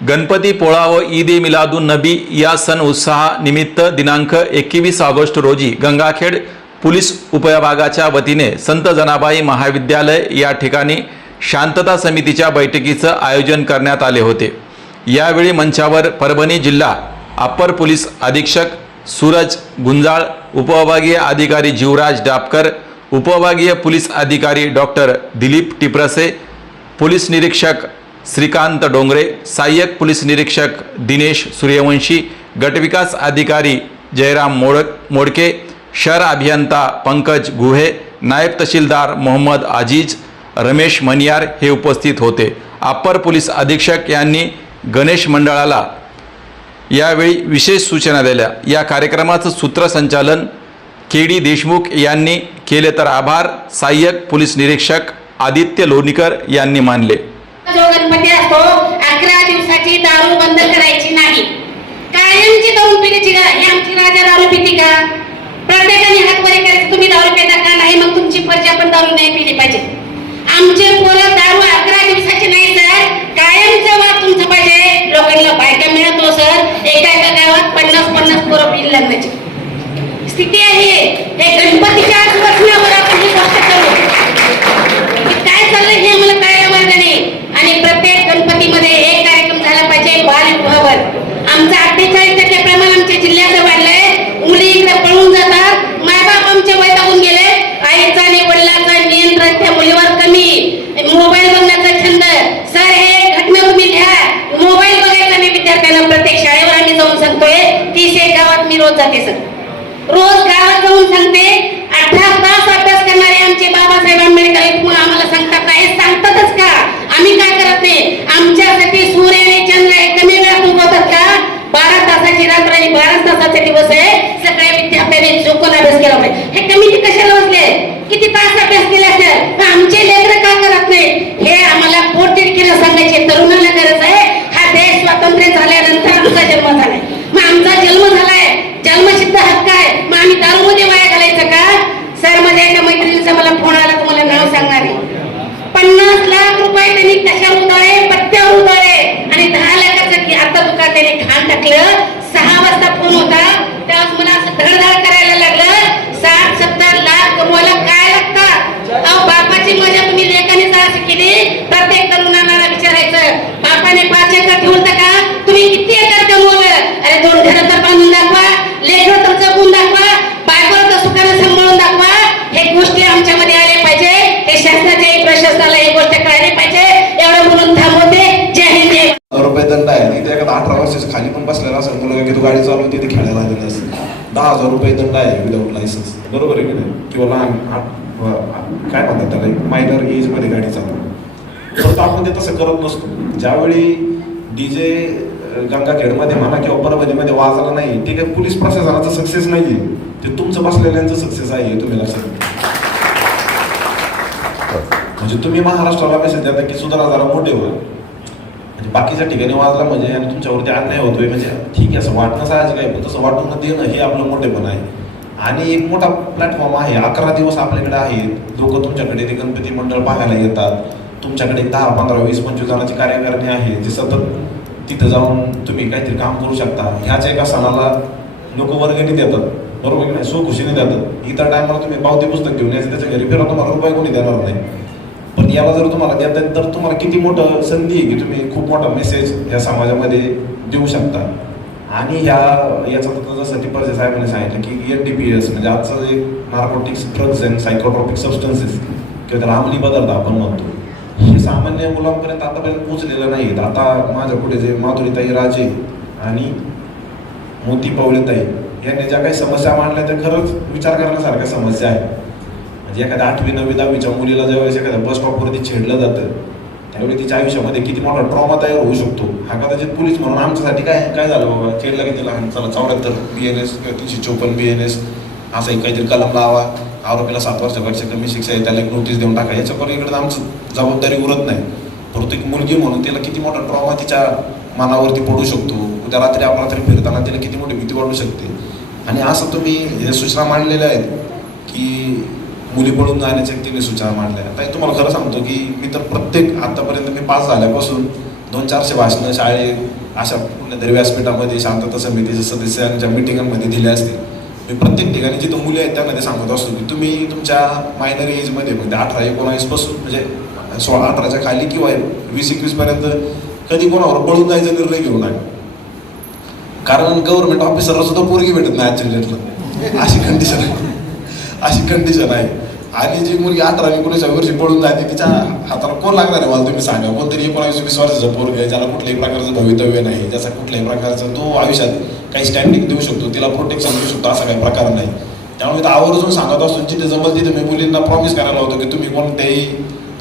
गणपती पोळा व ईद ए मिलादुन नबी या सण उत्साहानिमित्त दिनांक एकवीस ऑगस्ट रोजी गंगाखेड पोलीस उपविभागाच्या वतीने संत जनाबाई महाविद्यालय या ठिकाणी शांतता समितीच्या बैठकीचं आयोजन करण्यात आले होते. यावेळी मंचावर परभणी जिल्हा अप्पर पोलीस अधीक्षक सूरज गुंजाळ उपविभागीय अधिकारी जीवराज डापकर उपविभागीय पोलीस अधिकारी डॉक्टर दिलीप टिप्रसे पोलीस निरीक्षक श्रीकांत डोंगरे सहाय्यक पोलीस निरीक्षक दिनेश सूर्यवंशी गटविकास अधिकारी जयराम मोड मोडके शहर अभियंता पंकज गुहे नायब तहसीलदार मोहम्मद आजीज रमेश मनियार हे उपस्थित होते. अप्पर पोलीस अधीक्षक यांनी गणेश मंडळाला यावेळी विशेष सूचना दिल्या. या कार्यक्रमाचं सूत्रसंचालन के डी देशमुख यांनी केले तर आभार. सहाय्यक पोलीस निरीक्षक आदित्य लोणीकर यांनी मानले. जो गणपती असतो अकरा दिवसाची दारू बंद करायची नाही. कायमची दारू पिण्याची हे आमची राजा दारू पिती का? प्रत्येकाने हात वर करायचं तुम्ही दारू पिता का नाही? मग तुमची पर्ची आपण दारू नाही पिली पाहिजे. आमचे पोरं दारू अकरा दिवसाची नाही सर. कायमचं वाद तुमचं पाहिजे. लोकांना बायका मिळतो सर. एका एका गावात पन्नास पन्नास पोरं पिली लग्नाची. स्थिती आहे हे गणपतीच्या वचनावर आपण ही गोष्ट करू की काय चाललंय हे आम्हाला कळायला मार्ग नाही आणि प्रत्येक गणपतीमध्ये एक कार्यक्रम झाला पाहिजे बालविवाहावर आमचं अठ्ठेचाळीस टक्के प्रमाण आमच्या जिल्ह्याचं वाढलंय मुली इकडे पळून जातात मायबाप आमचे वैतागून गेले आईचा आणि वडिलांचा नियंत्रण त्या मुलीवर कमी मोबाईल बघण्याचा छंद सर हे घटनाभूमी लिहा मोबाईल बघायचा मी विद्यार्थ्यांना प्रत्येक शाळेवर आम्ही जाऊन सांगतोय तीस एक गावात मी रोज जाते सर. रोज गावात जाऊन सांगते अठरा तास अभ्यास करणारे आमचे बाबासाहेब आंबेडकर आहेत आम्हाला सांगतात हे सांगतातच का? आम्ही काय करत नाही. आमच्यासाठी सूर्य आणि चंद्र हे कमी वेळात उगवतात का? बारा तासाची रात्र आणि बारा तासाचे दिवस आहे. सगळ्या विद्यार्थ्यांनी चुकून अभ्यास केला पाहिजे. हे कमिटी कशाला बसले किती तास अभ्यास केला असेल मग आमचे लेकर का करत नाही हे आम्हाला पोटतिडकीला सांगायचे तरुणाला गरज आहे हा देश स्वातंत्र्य झाल्यानंतर आमचा जन्म झालाय मग आमचा जन्म झालाय जन्मसिद्ध हक्क आहे मग आम्ही दारूमध्ये वाया घालायचं का सर माझ्या एका मैत्रिणीचा मला फोन आला तुम्हाला नाव सांगणार आहे पन्नास लाख रुपये त्यांनी कशावर उधळले पत्त्यावर उधळले आणि दहा लाखाचं की आता दुकान त्यांनी घाण टाकलं सहा वाजता फोन होता त्यावेळेस मला असं धडधड करायला लागलं साठ सत्तर लाख कमवायला काय लागतात अहो बापाची मजा तुम्ही लेखाने अशी केली प्रत्येक तरुणाला विचारायचं बापाने पाच एकर ठेवलं का तुम्ही किती एकर कमवलं अरे दोन घरं तर बांधून दाखवा लेकर तर जपून दाखवा बायकोला तर सुखानं सांभाळून दाखवा हे गोष्टी आमच्यामध्ये आल्या पाहिजे हे शासनाच्या एक प्रशासनाला ही गोष्ट कळाली पाहिजे एवढं म्हणून थांबवते जय हिंद जय हजार रुपये दंड आहे तिथे एखादा खाली पण बसलेला असेल तुला की तू गाडी चालवून तिथे खेळायला आलेला असेल. दहा हजार रुपये दंड आहे विदाऊट लायसन्स बरोबर आहे की नाही? किंवा लहान काय म्हणतात त्याला? मायनर एजमध्ये गाडी चालवतो फक्त आपण ते तसं करत नसतो. ज्यावेळी डी जे गंगाखेडमध्ये म्हणा किंवा परभणीमध्ये वाजला नाही ते काही पोलीस प्रशासनाचं सक्सेस नाहीये. ते तुमचं बसलेल्यांचं सक्सेस आहे हे तुम्ही लक्षात घ्या. म्हणजे तुम्ही महाराष्ट्राला मेसेज देता की सुधारा जरा मोठे व्हा. बाकीच्या ठिकाणी वाजला म्हणजे आणि तुमच्यावरती अन्याय होतोय म्हणजे ठीक आहे असं वाटणं साहजिक आहे पण तसं वाटून न देणं हे आपलं मोठेपण आहे. आणि एक मोठा प्लॅटफॉर्म आहे अकरा दिवस आपल्याकडे आहेत. लोक तुमच्याकडे ते गणपती मंडळ पाहायला येतात. तुमच्याकडे दहा पंधरा वीस पंचवीस जणांची कार्यकारिणी आहे. जे सतत तिथं जाऊन तुम्ही काहीतरी काम करू शकता. ह्याच एका सणाला लोक वर्गणी देतात बरोबर की नाही? स्वखुशीने देतात. इतर टायमाला तुम्ही पावती पुस्तक घेऊन यायचं त्याच्या घरी फिरा तुम्हाला रुपये कोणी देणार नाही. पण याला जर तुम्हाला देत आहेत तर तुम्हाला किती मोठं संधी आहे की तुम्ही खूप मोठा मेसेज या समाजामध्ये देऊ शकता? आणि ह्या याचा तर जसं टिपरचे साहेबांनी सांगितलं की एन डी पी एस म्हणजे आजचं जे narcotics drugs and psychotropic substances किंवा त्याला अंमली पदार्थ आपण म्हणतो हे सामान्य मुलांपर्यंत आतापर्यंत पोहोचलेलं नाही आता माझ्या पुढे जे माधुरीताई राजे आणि मोती पवळेताई यांनी ज्या काही समस्या मांडल्या त्या खरंच विचार करण्यासारख्या समस्या आहेत. म्हणजे एखाद्या आठवी नववी दहावीच्या मुलीला ज्यावेळेस एखाद्या बस स्टॉपवरती छेडलं जातं त्यावेळी तिच्या आयुष्यामध्ये किती मोठा ट्रॉमा तयार होऊ शकतो? हा कदाचित पोलीस म्हणून आमच्यासाठी काय काय झालं बाबा? छेडला किती लहान चला चौऱ्याहत्तर बी एन एस किंवा तीनशे चोपन्न बी एन एस असं एक काहीतरी कलम लावा आरोपीला सात वर्षापेक्षा कमी शिक्षा आहे त्याला एक नोटीस देऊन टाका. याच्यावर इकडे आमचं जबाबदारी उरत नाही. परंतु एक मुलगी म्हणून तिला किती मोठा ट्रॉमा तिच्या मनावरती पडू शकतो. उद्या रात्री अपरात्री फिरताना तिला किती मोठी भीती वाटू शकते. आणि असं तुम्ही हे सूचना मांडलेल्या आहेत की मुली पळून जाण्याच्या तिने सूचना मांडल्या आता हे तुम्हाला खरं सांगतो की मी तर प्रत्येक आतापर्यंत मी पास झाल्यापासून दोन चारशे भाषणं शाळेत अशा कुठल्यातरी व्यासपीठामध्ये शांतता समितीच्या सदस्यांच्या मिटिंगांमध्ये दिले असतील मी प्रत्येक ठिकाणी जिथं मुले आहेत त्यांना ते सांगत असतो की तुम्ही तुमच्या मायनर एजमध्ये म्हणजे अठरा एकोणावीसपासून म्हणजे सोळा अठराच्या खाली किंवा वीस एकवीसपर्यंत कधी कोणावर पळून जायचा निर्णय घेऊ नका. कारण गव्हर्नमेंट ऑफिसरला सुद्धा पोरगी भेटत नाही आजच्या डेटला अशी कंडिशन आहे. अशी कंडिशन आहे. आणि जी मुलगी अठरावी एकोणीसावी वर्षी पळून जाते तिच्या हाताला कोण लागणार आहे मला तुम्ही सांगा. कोणतरी एकोणावीस वीस वर्षाचं पोरग आहे ज्याला कुठल्याही प्रकारचं भवितव्य नाही ज्याचा कुठल्याही प्रकारचं तो आयुष्यात काही स्टँडिंग देऊ शकतो तिला प्रोटेक्शन देऊ शकतो असा काही प्रकार नाही. त्यामुळे तर आवर्जून सांगत असतो जिथे जमल तिथे मी मुलींना प्रॉमिस करायला होतो की तुम्ही कोणत्याही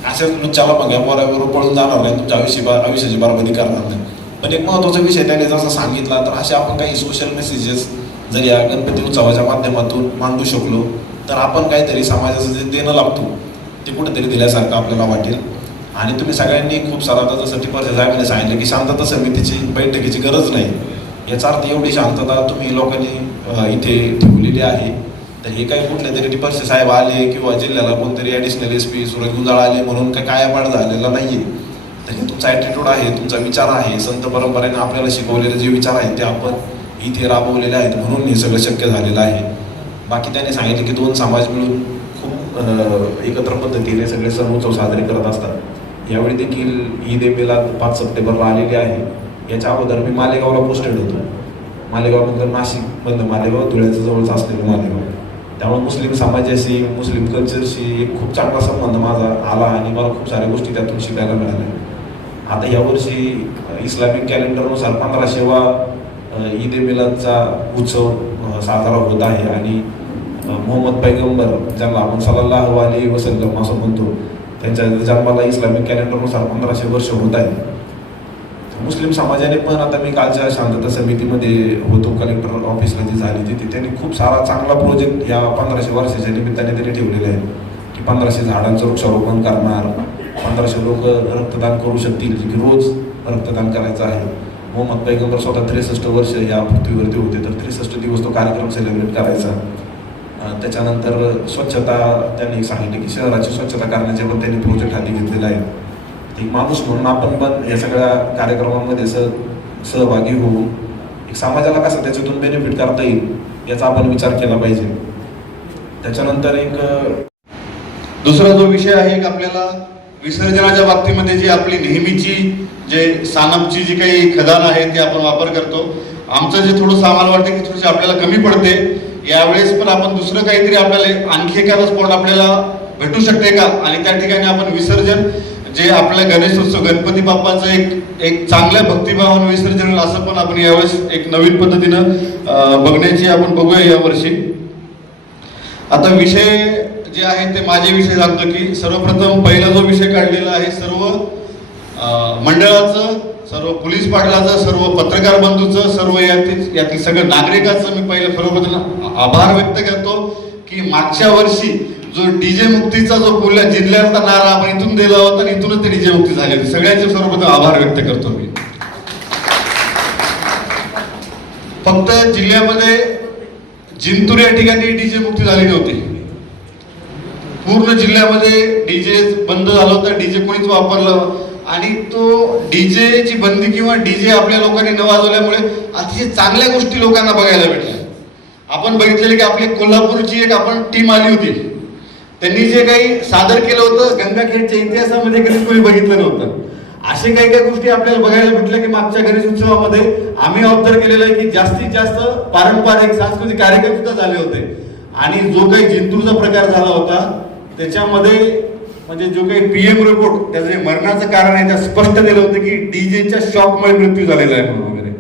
अशाच लुच्चाला बघा पोराबरोबर पळून जाणार नाही तुमच्या आयुष्य आयुष्याची बरबादी करणार नाही. पण एक महत्त्वाचा विषय त्याने जसा सांगितला तर असे आपण काही सोशल मेसेजेस जर या गणपती उत्सवाच्या माध्यमातून मांडू शकलो तर आपण काहीतरी समाजाचं जे देणं लागतो ते कुठेतरी दिल्यासारखं आपल्याला वाटेल. आणि तुम्ही सगळ्यांनी खूप सारा आता जसं टिपर साहेबांनी सांगितलं की शांतता समितीची बैठकीची गरज नाही. याचा अर्थ एवढी शांतता तुम्ही लोकांनी इथे ठेवलेली आहे. तर हे काही कुठले तरी टिपरसे साहेब आले किंवा जिल्ह्याला कोणतरी additional S P Suraj Gunjal आले म्हणून काही कायापाड झालेला नाही आहे तर हे तुमचा ॲटिट्यूड आहे तुमचा विचार आहे. संत परंपरेने आपल्याला शिकवलेले जे विचार आहेत ते आपण इथे राबवलेले आहेत म्हणून हे सगळं शक्य झालेलं आहे. बाकी त्यांनी सांगितले की दोन समाज मिळून खूप एकत्र पद्धतीने सगळे सण उत्सव साजरे करत असतात. यावेळी देखील ईद ए मेला पाच सप्टेंबरला आलेली आहे. याच्या अगोदर मी मालेगावला पोस्टेड होतो. मालेगाव नंतर नाशिक बंद मालेगाव धुळ्याच्या जवळच असलेलं मालेगाव. त्यामुळे मुस्लिम समाजाशी मुस्लिम कल्चरशी एक खूप चांगला संबंध माझा आला आणि मला खूप साऱ्या गोष्टी त्यातून शिकायला मिळाल्या. आता यावर्षी इस्लामिक कॅलेंडरनुसार पंधराशेवा ईद ए मिलादचा उत्सव साजरा होत आहे आणि मोहम्मद पैगंबर ज्यांना आपण सल्लाह अली वसल्लम असं म्हणतो त्यांच्या जन्माला इस्लामिक कॅलेंडरनुसार पंधराशे वर्ष होत आहे मुस्लिम समाजाने पण आता मी कालच्या शांतता समितीमध्ये होतो कलेक्टर ऑफिसला जी झाली तिथे. त्यांनी खूप सारा चांगला प्रोजेक्ट या पंधराशे वर्षाच्या निमित्ताने त्यांनी ठेवलेले आहे की पंधराशे झाडांचं वृक्षारोपण करणार पंधराशे लोक रक्तदान करू शकतील जे की रोज रक्तदान करायचं आहे. मोहम्मद पैगंबर स्वतः त्रेसष्ट वर्ष या पृथ्वीवरती होते तर त्रेसष्ट दिवस तो कार्यक्रम सेलिब्रेट करायचा. त्याच्यानंतर स्वच्छता त्यांनी सांगितले की शहराची स्वच्छता करण्याचे पण त्यांनी प्रोजेक्ट हाती घेतलेला आहे. एक माणूस म्हणून आपण पण या सगळ्या कार्यक्रमांमध्ये सह सहभागी होऊन एक समाजाला कसं त्याच्यातून बेनिफिट करता येईल याचा आपण विचार केला पाहिजे. त्याच्यानंतर एक दुसरा जो विषय आहे एक आपल्याला विसर्जनाच्या बाबतीमध्ये जी आपली नेहमीची जे सानपची जी काही खदान आहे ती आपण वापर करतो. आमचं जे थोडंसं आम्हाला वाटतं की थोडीशी आपल्याला कमी पडते. यावेळेस पण आपण दुसरं काहीतरी आपल्याला आणखी एखादा स्पॉट आपल्याला भेटू शकते का? आणि त्या ठिकाणी आपण विसर्जन जे आपल्या गणेशोत्सव गणपती बाप्पाचं एक एक चांगल्या भक्तिभावानं विसर्जन असं पण आपण यावेळेस एक नवीन पद्धतीनं बघण्याची आपण बघूया यावर्षी आता विषय जे आहे ते माझे विषय सांगतो की सर्वप्रथम पहिला जो विषय काढलेला आहे सर्व मंडळाचं सर्व पोलीस पाटलाचं सर्व पत्रकार बंधूचं सर्व यातील यातील सगळं नागरिकाचं मी पहिलं सर्वप्रथम आभार व्यक्त करतो की मागच्या वर्षी जो डीजे मुक्तीचा जो पुल्या जिल्ह्याचा नारा आपण इथून दिला होता आणि इथूनच ते डीजे मुक्ती झाली होती. सगळ्यांचे सर्वप्रथम आभार व्यक्त करतो मी. फक्त जिल्ह्यामध्ये जिंतूर या ठिकाणी डीजे मुक्ती झाली नव्हती. पूर्ण जिल्ह्यामध्ये डीजे बंद झालं होतं डीजे कोणीच वापरलं आणि तो डीजेची बंदी किंवा डीजे आपल्या लोकांनी न वाजवल्यामुळे अतिशय चांगल्या गोष्टी लोकांना बघायला भेटल्या. आपण बघितलेले की आपली कोल्हापूरची एक आपण टीम आली होती. त्यांनी जे काही सादर केलं होतं गंगाखेडच्या इतिहासामध्ये कधीच कोणी बघितलं नव्हतं. असे काही काही गोष्टी आपल्याला बघायला भेटल्या की मागच्या गणेश उत्सवामध्ये आम्ही ऑब्झर्व केलेलं आहे की जास्तीत जास्त पारंपरिक सांस्कृतिक कार्यक्रम सुद्धा झाले होते. आणि जो काही जिंतूरचा प्रकार झाला होता त्याच्यामध्ये म्हणजे जो काही पीएम रिपोर्ट त्याचं जे मरणाचं कारण आहे त्या स्पष्ट दिलं होतं की डीजेच्या शॉकमुळे मृत्यू झालेला आहे म्हणून वगैरे.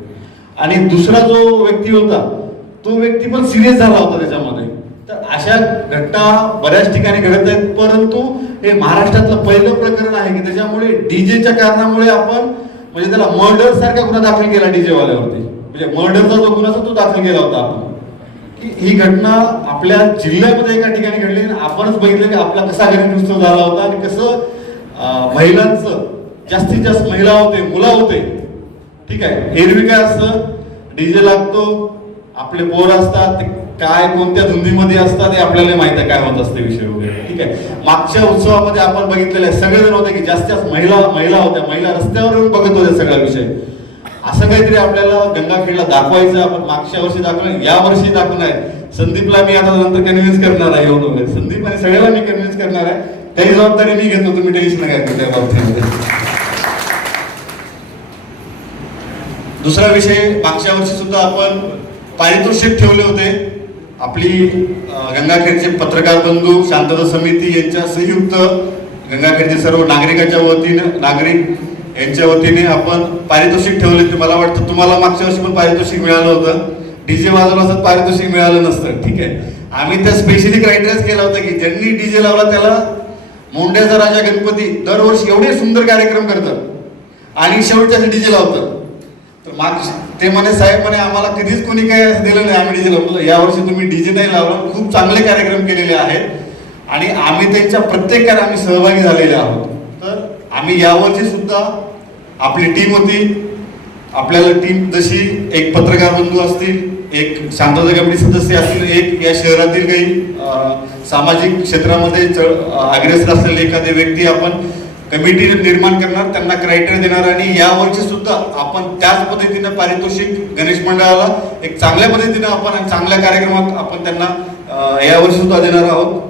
आणि दुसरा जो व्यक्ती होता तो व्यक्ती पण सिरियस झाला होता त्याच्यामध्ये. तर अशा घटना बऱ्याच ठिकाणी घडत आहेत परंतु हे महाराष्ट्रातलं पहिलं प्रकरण आहे की त्याच्यामुळे डीजेच्या कारणामुळे आपण म्हणजे त्याला मर्डर सारखा गुन्हा दाखल केला डीजेवाल्यावरती म्हणजे मर्डरचा जो गुन्हा तो दाखल केला होता आपण. ही घटना आपल्या जिल्ह्यामध्ये एका ठिकाणी घडली आणि आपणच बघितलं की आपला कसा गणेश उत्सव झाला होता आणि कसं महिलांचं जास्तीत जास्त महिला होते मुलं होते ठीक आहे एरवी काय असतं डीजे लागतो आपले पोर असतात ते काय कोणत्या धुंदीमध्ये असतात हे आपल्याला माहीत आहे काय होत असते विषय वगैरे ठीक आहे. मागच्या उत्सवामध्ये आपण बघितलेलं आहे सगळेजण होते की जास्त जास्त महिला महिला होत्या महिला रस्त्यावर येऊन बघत होत्या सगळा विषय. असं काहीतरी आपल्याला गंगाखेडला दाखवायचं आपण मागच्या वर्षी दाखवलं या वर्षी दाखवणार आहे. संदीपला मी आता नंतर कन्व्हिन्स करणार आहे येऊन वगैरे संदीप आणि सगळ्याला मी कन्व्हिन्स करणार आहे. काही जबाबदारी मी घेतो तुम्ही टेन्शन नका त्या बाबतीमध्ये. दुसरा विषय मागच्या वर्षी सुद्धा आपण पारितोषिक ठेवले होते. आपली गंगाखेडचे पत्रकार बंधू शांतता समिती यांच्या संयुक्त गंगाखेडचे सर्व नागरिकाच्या वतीने नागरिक यांच्या वतीने आपण पारितोषिक ठेवले ते मला वाटतं. तुम्हाला मागच्या वर्षी पण पारितोषिक मिळालं होतं. डीजे वाजवलं पारितोषिक मिळालं नसतं. ठीक आहे? आम्ही त्या स्पेशली क्रायटेरियाच केला होता की ज्यांनी डीजे लावला त्याला मोंड्याचा राजा गणपती दरवर्षी एवढे सुंदर कार्यक्रम करतात आणि शेवटच्या डीजे लावतात. तर माग ते म्हणे साहेब म्हणे आम्हाला कधीच कोणी काय दिलं नाही. आम्ही डीजे लावलं यावर्षी तुम्ही डीजे नाही लावलं. खूप चांगले कार्यक्रम केलेले आहेत आणि आम्ही त्यांच्या प्रत्येक आम्ही सहभागी झालेले आहोत. आम्ही यावर्षी सुद्धा आपली टीम होती. आपल्याला टीम जशी एक पत्रकार बंधू असतील एक शांतता कमिटी सदस्य असतील एक या शहरातील काही सामाजिक क्षेत्रामध्ये चळ- अग्रेसर असलेले एखादे व्यक्ती आपण कमिटी निर्माण करणार त्यांना क्रायटेरिया देणार आणि यावर्षी सुद्धा आपण त्याच पद्धतीनं पारितोषिक गणेश मंडळाला एक चांगल्या पद्धतीनं आपण चांगल्या कार्यक्रमात आपण त्यांना अं, यावर्षी सुद्धा देणार आहोत.